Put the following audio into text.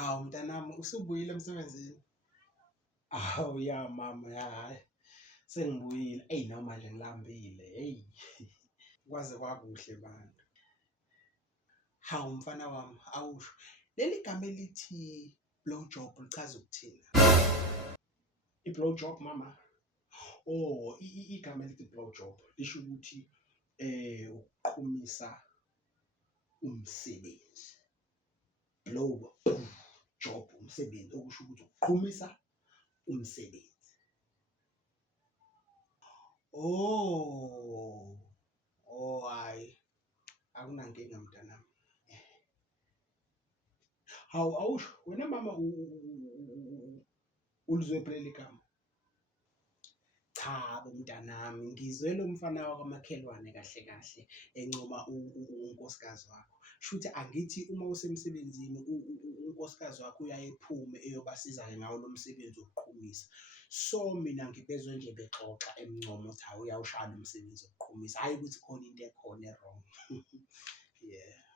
Hawu mntanami usubuyile emsebenzini? Awu ya mama ya hhayi sengibuyile. Eyi noma nje ngilambile eyi kwaze kwakuhle bantu. Hawu mfana wami awusho leli gama elithi blow job lichaza ukuthini? I-blow job mama? Oh igama elithi blow job lisho ukuthi ukuqhumisa umsebenzi. Blow job umsebenzi okusho ukuthi ukuqhumisa umsebenzi. Hhayi akunankinga mntanami. Hawu awusho wena mama ulizwe phela leli gama? Cha bo mntanami ngizwe lo mfana wakwamakhelwane kahle kahle encoma unkosikazi wakho. Shuthi angithi uma usemsebenzini unkosikazi wakho uyaye ephume eyobasiza-ke ngawo lo msebenzi wokuqhumisa. So mina ngibezwe nje bexoxa emncoma ukuthi hhawu uyawushaya lo msebenzi wokuqhumisa, hhayi ukuthi khona into ekhona e-wrong yeah.